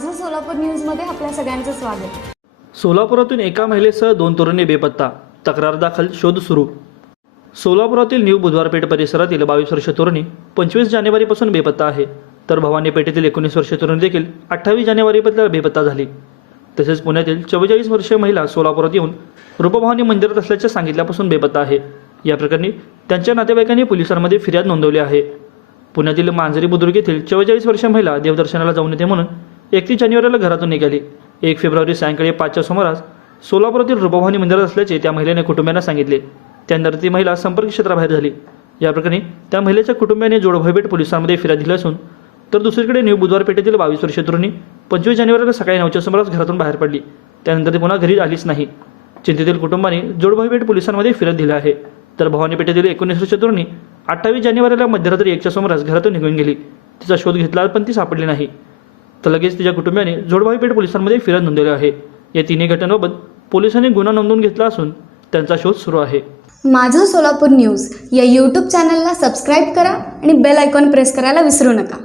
माझं सोलापूर न्यूजमध्ये आपल्या सगळ्यांचं स्वागत। सोलापुरातून एका महिलेसह 2 तरुणी बेपत्ता, तक्रार दाखल, शोध सुरू। सोलापुरातील न्यू बुधवारपेठ परिसरातील 22 वर्षीय तरुणी 25 जानेवारीपासून बेपत्ता आहे, तर भवानी पेठेतील 19 वर्षीय तरुणी देखील 28 जानेवारीपासून बेपत्ता झाली। तसेच पुण्यातील 44 वर्षीय महिला सोलापुरात येऊन रूपभवानी मंदिरात असल्याचे सांगितल्यापासून बेपत्ता आहे। या प्रकरणी त्यांच्या नातेवाईकांनी पोलिसांमध्ये फिर्याद नोंदवली आहे। पुण्यातील मांजरी बुद्रुक येथील 44 वर्षीय महिला देवदर्शनाला जाऊन येते म्हणून 31 जानेवारीला घरातून निघाली। 1 फेब्रुवारी सायंकाळी 5च्या सुमारास सोलापुरातील रूपभवानी मंदिरात असल्याचे त्या महिलेने कुटुंबियांना सांगितले। त्यानंतर ती महिला संपर्क क्षेत्राबाहेर झाली। या प्रकरणी त्या महिलेच्या कुटुंबियाने जोडभाईपेठ पोलिसांमध्ये फिर्याद दिली असून तर दुसरीकडे न्यू बुधवार पेठेतील 22 वर्षीय तरुणी 25 जानेवारीला सकाळी 9च्या सुमारास घरातून बाहेर पडली। त्यानंतर ती पुन्हा घरी आलीच नाही। चिंतेतील कुटुंबाने जोडभाईपेठ पोलिसांमध्ये फिर्याद दिली आहे, तर भवानी पेठेतील 19 वर्षीय तरुणी 28 जानेवारीला मध्यरात्री 1च्या सुमारास घरातून निघून गेली। तिचा शोध घेतला पण ती सापडली नाही। तर लगेच तिच्या कुटुंबियाने जोडभाईपेठ पोलिसांमध्ये फिर्याद नोंदवली आहे। या तिन्ही घटनांबाबत पोलिसांनी गुन्हा नोंदवून घेतला असून त्यांचा शोध सुरू आहे। माझं सोलापूर न्यूज या यूट्यूब चॅनलला सबस्क्राईब करा आणि बेल आयकॉन प्रेस करायला विसरू नका।